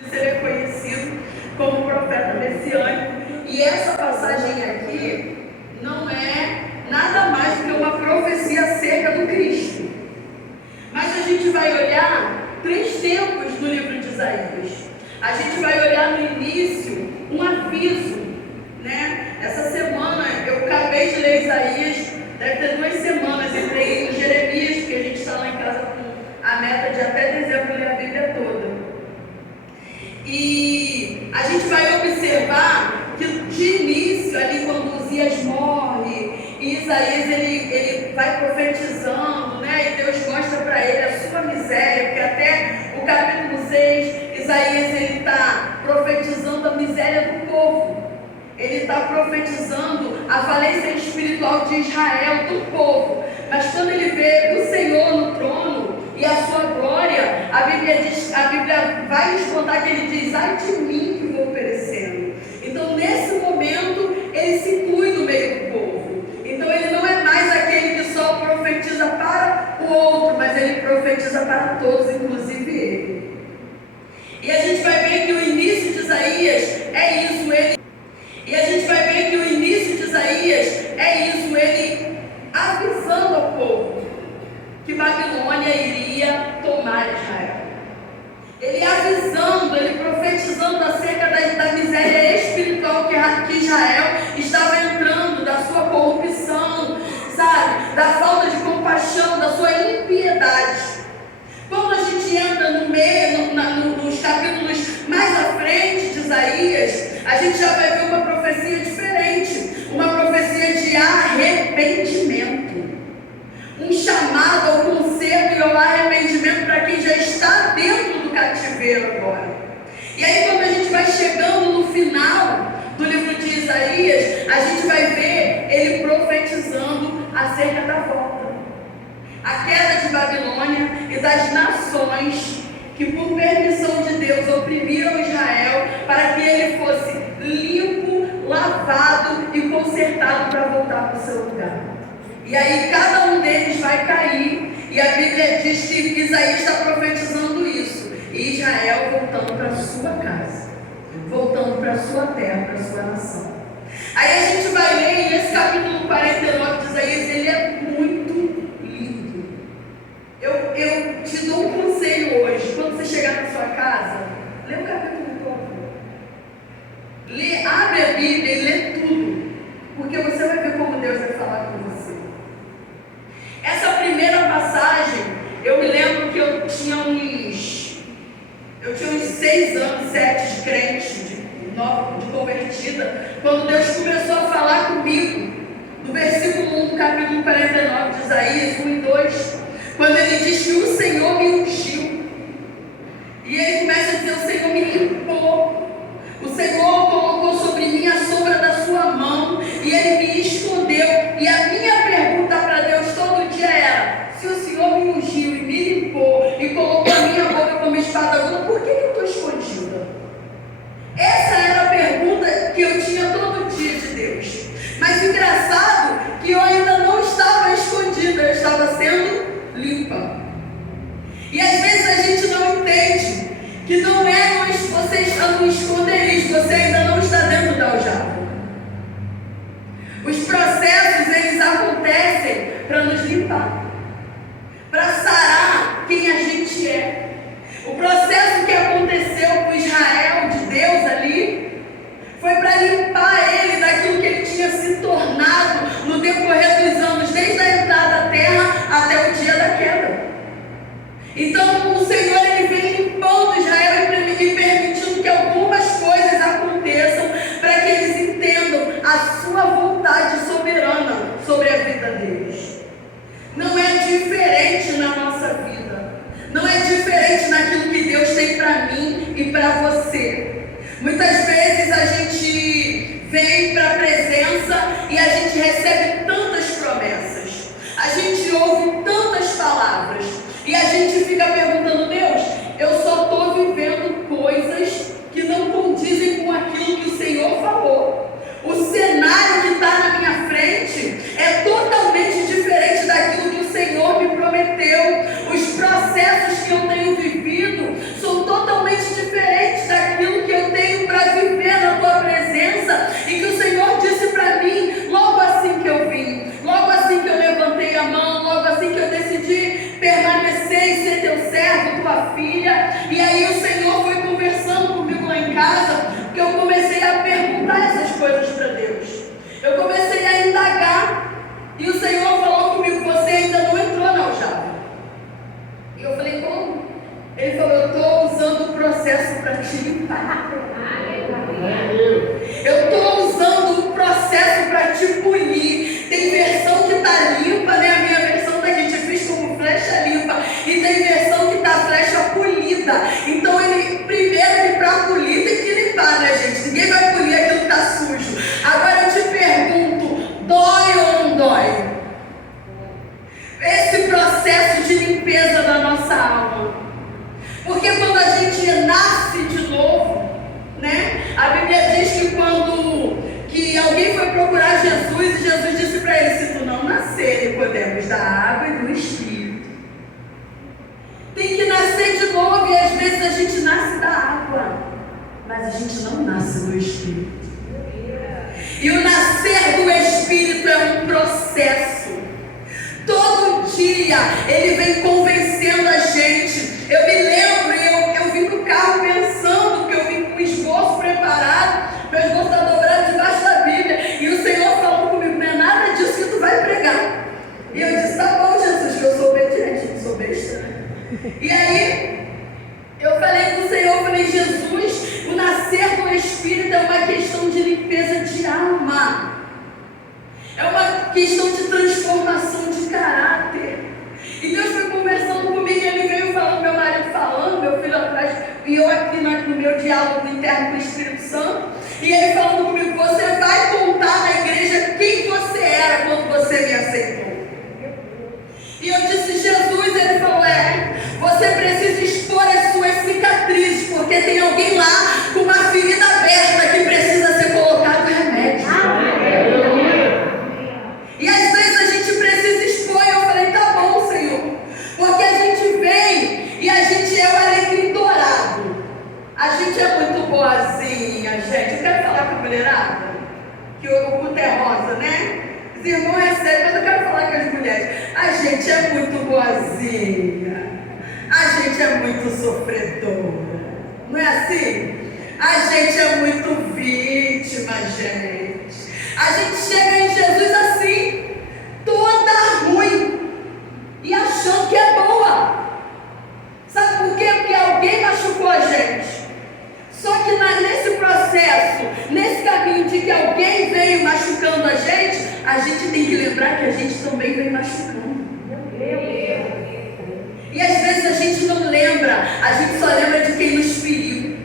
Ele é conhecido como profeta messiânico. E essa passagem aqui não é nada mais do que uma profecia acerca do Cristo. Mas a gente vai olhar 3 tempos no livro de Isaías. A gente vai olhar no início um aviso, né? Essa semana eu acabei de ler Isaías, deve ter 2 semanas, entrei em Jeremias, porque a gente está lá em casa com a meta de até dezembro ler a Bíblia toda. E a gente vai observar que de início, ali quando Uzias morre, e Isaías ele vai profetizando, né? E Deus mostra para ele a sua miséria, porque até o capítulo 6, Isaías ele está profetizando a miséria do povo. Ele está profetizando a falência espiritual de Israel, do povo. Mas quando ele vê o Senhor no trono e a sua glória, a Bíblia vai nos contar que ele diz: ai de mim que vou perecendo. Então nesse momento ele se inclui no meio do povo. Então ele não é mais aquele que só profetiza para o outro, mas ele profetiza para todos, inclusive ele. E a gente vai ver que o início de Isaías é isso, ele avisando ao povo que Babilônia iria tomar Israel. Ele avisando, ele profetizando acerca da miséria espiritual que Israel estava entrando, da sua corrupção, sabe? Da falta de compaixão, da sua impiedade. Quando a gente entra no meio, nos capítulos mais à frente de Isaías, a gente já vai ver uma profecia diferente, uma profecia de arrependimento, um chamado ao conserto e ao arrependimento para quem já está dentro do cativeiro agora. E aí quando a gente vai chegando no final do livro de Isaías, a gente vai ver ele profetizando acerca da volta, a queda de Babilônia e das nações que por permissão de Deus oprimiram Israel, para que ele fosse limpo, lavado e consertado para voltar para o seu lugar. E aí cada um deles vai cair, e a Bíblia diz que Isaías está profetizando isso, e Israel voltando para a sua casa, voltando para a sua terra, para a sua nação. Aí a gente vai ler, e esse capítulo 49 de Isaías, ele é muito lindo. Eu te dou um conselho hoje, quando você chegar na sua casa, lê o capítulo todo. Abre a Bíblia e lê tudo, porque você vai ver como Deus vai falar com você. Essa primeira passagem, eu me lembro que eu tinha uns 6 anos, 7 de crente, de convertida, quando Deus começou a falar comigo, no versículo 1 do capítulo 49 de Isaías, 1 e 2, quando ele diz que o Senhor me ungiu, e ele começa a dizer: o Senhor me limpou, o Senhor colocou sobre mim a sombra da sua mão, e ele me escondeu. E a minha pergunta para Deus todo dia era: se o Senhor me ungiu e me limpou e colocou a minha boca como espada aguda, por que eu estou escondida? Essa era a pergunta que eu tinha todo dia de Deus. Mas engraçado que eu ainda não estava escondida, eu estava sendo limpa. E às vezes a gente não entende que não é você está no esconderijo, você ainda não está dentro da aljava. Os processos, eles acontecem para nos limpar, para sarar quem a gente é. O processo que aconteceu com Israel, de Deus ali, foi para limpar ele daquilo que ele tinha se tornado no decorrer dos anos, desde a entrada da terra até o dia da queda. Então o Senhor ele vem limpando Israel e permitindo que algumas coisas aconteçam para que eles entendam a sua vontade soberana sobre a vida deles. Não é diferente na nossa vida, não é diferente naquilo que Deus tem para mim e para você. Muitas vezes a gente vem para a presença e a gente recebe tantas promessas, a gente ouve tantas palavras e a gente fica perguntando: Deus, eu só estou vivendo coisas que não condizem com aquilo que o Senhor falou. O cenário que está na minha frente é totalmente diferente daquilo que o Senhor me prometeu. Os processos que eu tenho vivido são totalmente diferentes para te limpar. Eu estou usando um processo para te polir. Tem versão que está limpa, né? A minha versão está aqui, te fiz como flecha limpa. E tem versão que está flecha polida. Então ele primeiro para polir tem que limpar, né, gente? Ninguém vai polir aquilo que está sujo. Agora eu te pergunto, dói ou não dói? Esse processo de limpeza da nossa alma. Porque quando a gente nasce de novo, né? A Bíblia diz que alguém foi procurar Jesus e Jesus disse para ele: se tu não nascer, podemos da água e do Espírito. Tem que nascer de novo e às vezes a gente nasce da água, mas a gente não nasce do Espírito. E o nascer do Espírito é um processo. Todo dia ele vem convencendo a gente. Eu me lembro, eu vim pro carro pensando que eu vim com o esboço preparado, meu esboço está dobrado debaixo da Bíblia, e o Senhor falou comigo: não é nada disso que tu vai pregar. E eu disse: tá bom, Jesus, que eu sou obediente, não sou besta, né? E aí eu falei com o Senhor, falei: Jesus, o nascer do Espírito é uma questão de limpeza de alma. É uma questão de transformação de caráter. E Deus foi conversando comigo, e Ele veio falando, meu marido falando, meu filho atrás, e eu aqui no meu diálogo interno com o Espírito Santo. E Ele falando comigo: você vai contar na igreja quem você era quando você me aceitou. E eu disse: Jesus. Ele falou: você precisa expor as suas cicatrizes, porque tem alguém lá com uma ferida aberta que precisa ser colocado remédio. E às vezes a gente precisa expor. Eu falei: tá bom, Senhor. Porque a gente vem e a gente é o alecrim dourado. A gente é muito boazinha, gente. Eu quero falar com a mulherada, que o culto é rosa, né? Os irmãos recebem, mas eu quero falar com as mulheres. A gente é muito boazinha. A gente é muito sofredora. Não é assim? A gente é muito vítima, gente. A gente chega em Jesus assim, toda ruim, e achando que é boa. Sabe por quê? Porque alguém machucou a gente. Só que nesse processo, nesse caminho de que alguém veio machucando a gente tem que lembrar que a gente também vem machucando. E às vezes a gente não lembra, a gente só lembra de quem nos feriu.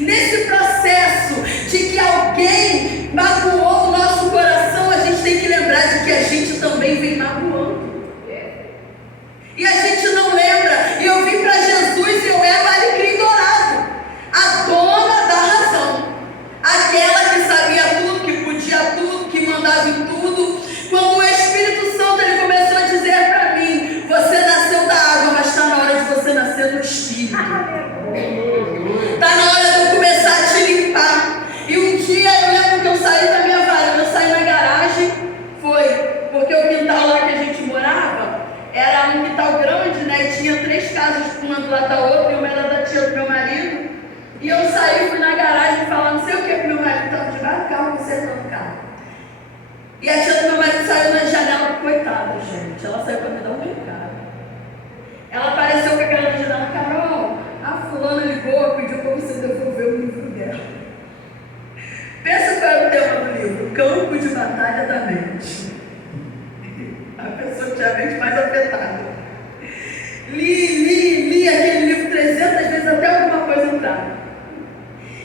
Nesse processo de que alguém magoou o nosso coração, a gente tem que lembrar de que a gente também vem magoando. E a gente não lembra. E eu vim para Jesus e eu era o alecrim dourado, a dona da razão, aquela que sabia tudo, que podia tudo, que mandava em tudo. Quando o Espírito Santo ele começou a dizer para mim: você nasceu da água, mas está na hora de você nascer do Espírito. Está na hora de eu começar a te limpar. E um dia eu lembro que eu saí da minha varanda, eu saí na garagem. Foi porque o quintal lá que a gente morava era um quintal grande, né? E tinha 3 casas, uma do lado da outra, e uma era da tia do meu marido. E eu saí, fui na garagem falar não sei o que, porque meu marido estava debaixo do carro, consertando o carro. E a tia do meu marido saiu na janela, coitada, gente. Ela saiu para me dar um recado. Ela apareceu com aquela janela: Carol, a fulana ligou, pediu para você devolver o livro dela. Pensa qual é o tema do livro: Campo de Batalha da Mente. A pessoa que tinha a mente mais afetada. Li aquele livro 300 vezes até alguma coisa entrar.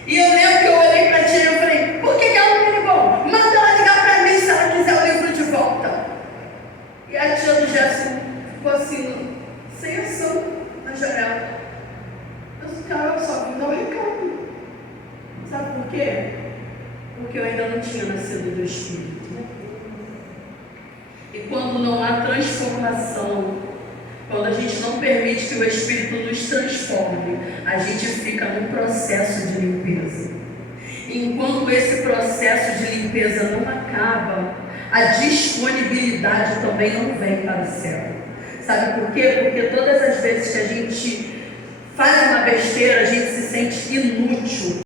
E eu lembro que eu olhei para a tia e eu falei: por que ela não me ligou? Manda ela ligar para mim se ela quiser o livro de volta. E a tia do Gerson ficou assim, sem ação, na janela. Eu disse: Carol, só vim dar um recado. Sabe por quê? Porque eu ainda não tinha nascido do Espírito. E quando não há transformação, quando a gente não permite que o Espírito nos transforme, a gente fica num processo de limpeza. E enquanto esse processo de limpeza não acaba, a disponibilidade também não vem para o céu. Sabe por quê? Porque todas as vezes que a gente faz uma besteira, a gente se sente inútil.